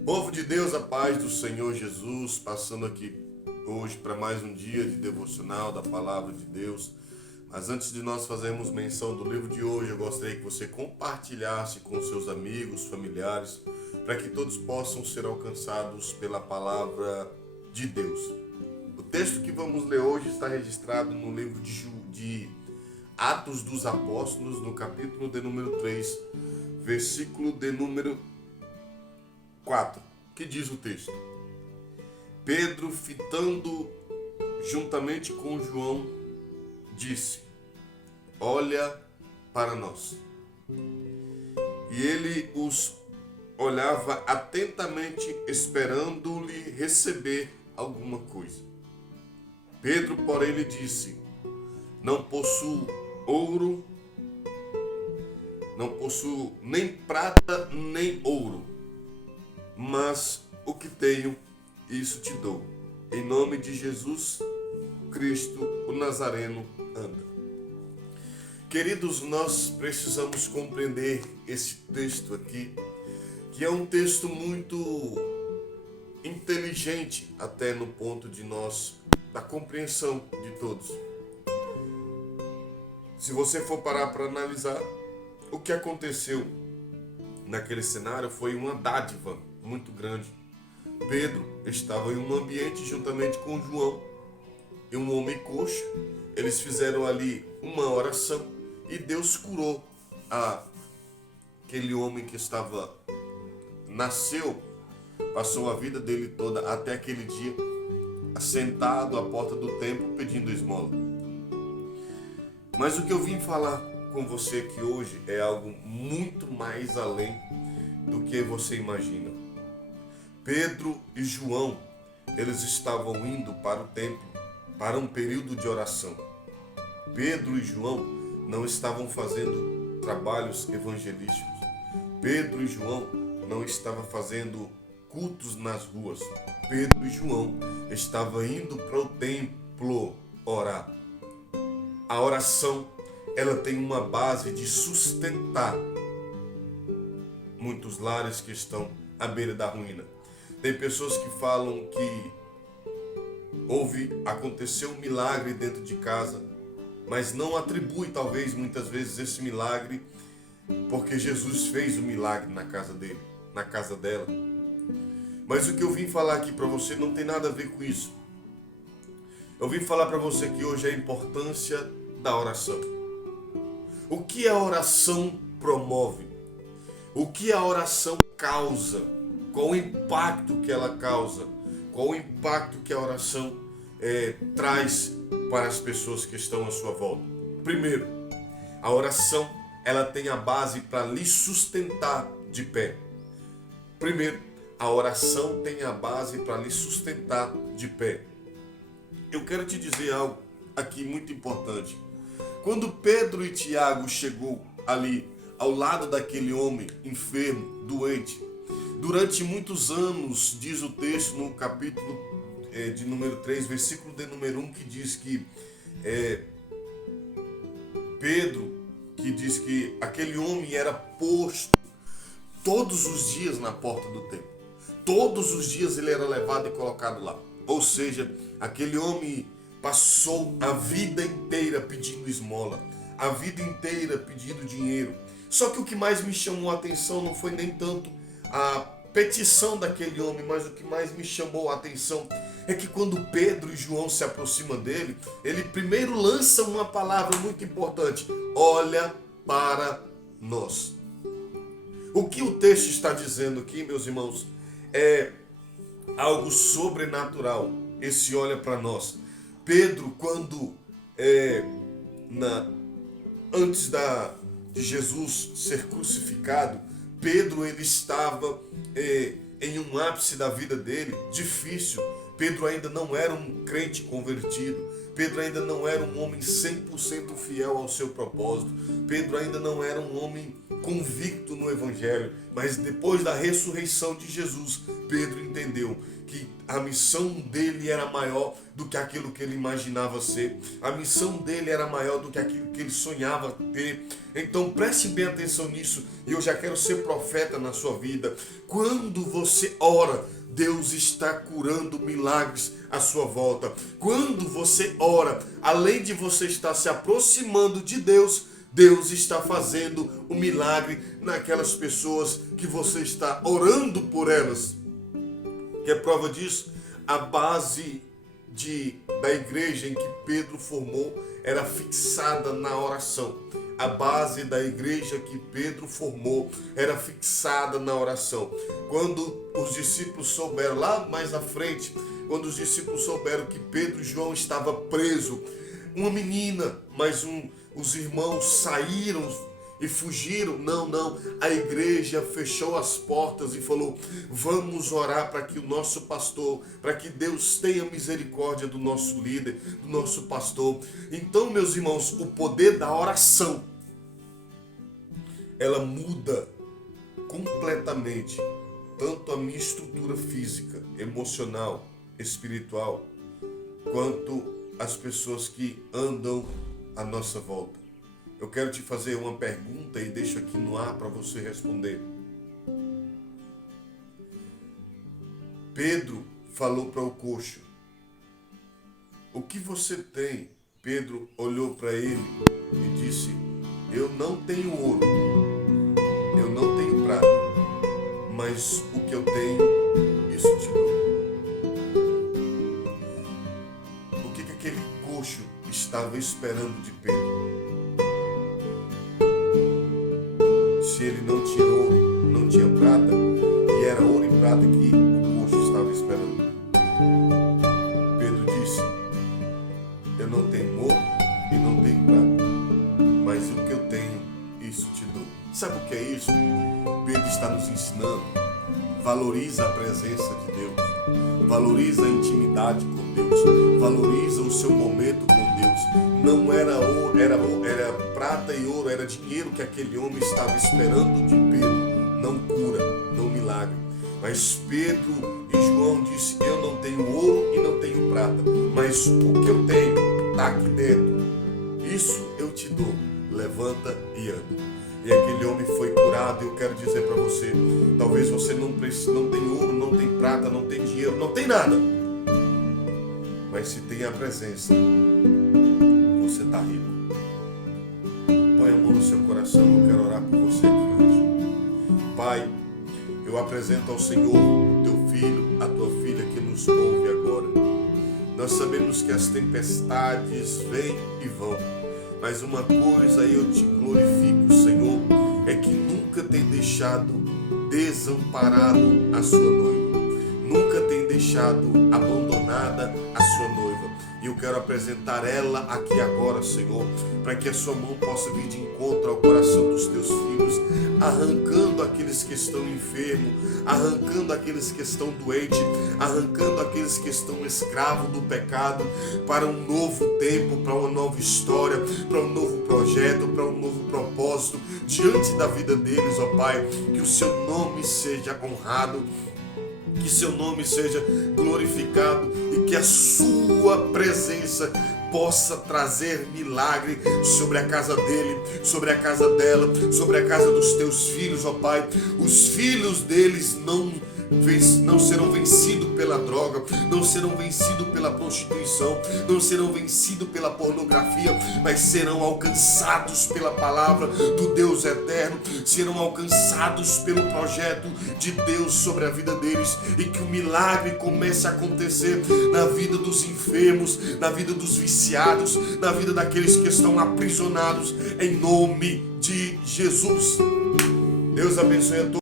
Povo de Deus, a paz do Senhor Jesus, passando aqui hoje para mais um dia de devocional da palavra de Deus. Mas antes de nós fazermos menção do livro de hoje, eu gostaria que você compartilhasse com seus amigos, familiares, para que todos possam ser alcançados pela palavra de Deus. O texto que vamos ler hoje está registrado no livro de Atos dos Apóstolos, no capítulo de número 3, versículo de número 4, que diz o texto: Pedro, fitando juntamente com João, disse: olha para nós. E ele os olhava atentamente, esperando-lhe receber alguma coisa. Pedro, porém, lhe disse: não possuo ouro, não possuo nem prata nem ouro, mas o que tenho, isso te dou. Em nome de Jesus Cristo, o Nazareno, anda. Queridos, nós precisamos compreender esse texto aqui, que é um texto muito inteligente, até no ponto de nós, da compreensão de todos. Se você for parar para analisar, o que aconteceu naquele cenário foi uma dádiva muito grande. Pedro estava em um ambiente juntamente com João e um homem coxo. Eles fizeram ali uma oração e Deus curou aquele homem que nasceu, passou a vida dele toda até aquele dia assentado à porta do templo pedindo esmola. Mas o que eu vim falar com você aqui hoje é algo muito mais além do que você imagina. Pedro e João, eles estavam indo para o templo, para um período de oração. Pedro e João não estavam fazendo trabalhos evangelísticos. Pedro e João não estavam fazendo cultos nas ruas. Pedro e João estavam indo para o templo orar. A oração, ela tem uma base de sustentar muitos lares que estão à beira da ruína. Tem pessoas que falam que aconteceu um milagre dentro de casa, mas não atribui talvez muitas vezes esse milagre porque Jesus fez o milagre na casa dele, na casa dela. Mas o que eu vim falar aqui para você não tem nada a ver com isso. Eu vim falar para você que hoje a importância da oração. O que a oração promove? O que a oração causa? Qual o impacto que ela causa? Qual o impacto que a oração traz para as pessoas que estão à sua volta? Primeiro, a oração, ela tem a base para lhe sustentar de pé. Primeiro, a oração tem a base para lhe sustentar de pé. Eu quero te dizer algo aqui muito importante. Quando Pedro e Tiago chegou ali ao lado daquele homem enfermo, doente, durante muitos anos, diz o texto no capítulo de número 3, versículo de número 1, que diz que Pedro, que diz que aquele homem era posto todos os dias na porta do templo. Todos os dias ele era levado e colocado lá. Ou seja, aquele homem passou a vida inteira pedindo esmola, a vida inteira pedindo dinheiro. Só que o que mais me chamou a atenção não foi nem tanto a petição daquele homem, mas o que mais me chamou a atenção é que quando Pedro e João se aproximam dele, ele primeiro lança uma palavra muito importante: olha para nós. O que o texto está dizendo aqui, meus irmãos, é algo sobrenatural. Esse olha para nós. Pedro, quando antes de Jesus ser crucificado, Pedro ele estava em um ápice da vida dele, difícil. Pedro ainda não era um crente convertido. Pedro ainda não era um homem 100% fiel ao seu propósito. Pedro ainda não era um homem convicto no Evangelho, mas depois da ressurreição de Jesus, Pedro entendeu que a missão dele era maior do que aquilo que ele imaginava ser. A missão dele era maior do que aquilo que ele sonhava ter. Então preste bem atenção nisso, e eu já quero ser profeta na sua vida. Quando você ora, Deus está curando milagres à sua volta. Quando você ora, além de você estar se aproximando de Deus, Deus está fazendo um milagre naquelas pessoas que você está orando por elas. Que é prova disso? A base da igreja em que Pedro formou era fixada na oração. A base da igreja que Pedro formou era fixada na oração. Quando os discípulos souberam, lá mais à frente, quando os discípulos souberam que Pedro e João estavam presos, uma menina, mas os irmãos saíram e fugiram. Não, a igreja fechou as portas e falou: vamos orar para que o nosso pastor, para que Deus tenha misericórdia do nosso líder, do nosso pastor. Então, meus irmãos, o poder da oração, ela muda completamente tanto a minha estrutura física, emocional, espiritual, quanto as pessoas que andam à nossa volta. Eu quero te fazer uma pergunta e deixo aqui no ar para você responder. Pedro falou para o coxo: o que você tem? Pedro olhou para ele e disse: eu não tenho ouro, eu não tenho prata, mas o que eu tenho, isso te dou. O que aquele coxo estava esperando de Pedro? Se ele não tinha ouro, não tinha prata, e era ouro e prata que o coxo estava esperando. Pedro disse: eu não tenho ouro e não tenho prata, mas o que eu tenho, isso te dou. Sabe o que é isso? Pedro está nos ensinando: valoriza a presença de Deus, valoriza a intimidade com Deus, valoriza o seu momento com Deus. Não era ouro, era prata e ouro, era dinheiro que aquele homem estava esperando de Pedro. Não cura, não milagre. Mas Pedro e João disse: eu não tenho ouro e não tenho prata, mas o que eu tenho está aqui dentro. Isso eu te dou. Levanta e anda. E aquele homem foi curado. E eu quero dizer para você: talvez você não tem ouro, não tem prata, não tem dinheiro, não tem nada, mas se tem a presença, você está rico. Põe a mão no seu coração, eu quero orar por você aqui hoje. Pai, eu apresento ao Senhor o teu filho, a tua filha que nos ouve agora. Nós sabemos que as tempestades vêm e vão, mas uma coisa eu te glorifico, Senhor, é que nunca tem deixado desamparado a sua noiva, nunca tem deixado abandonada a sua noiva. E eu quero apresentar ela aqui agora, Senhor, para que a sua mão possa vir de encontro ao coração dos teus filhos, arrancando aqueles que estão enfermos, arrancando aqueles que estão doentes, arrancando aqueles que estão escravos do pecado, para um novo tempo, para uma nova história, para um novo projeto, para um novo propósito diante da vida deles, ó Pai. Que o seu nome seja honrado, que seu nome seja glorificado e que a sua presença possa trazer milagre sobre a casa dele, sobre a casa dela, sobre a casa dos teus filhos, ó Pai. Os filhos deles não serão vencidos pela droga, não serão vencidos pela prostituição, não serão vencidos pela pornografia, mas serão alcançados pela palavra do Deus eterno, serão alcançados pelo projeto de Deus sobre a vida deles, e que o milagre comece a acontecer na vida dos enfermos, na vida dos viciados, na vida daqueles que estão aprisionados, em nome de Jesus. Deus abençoe a todos.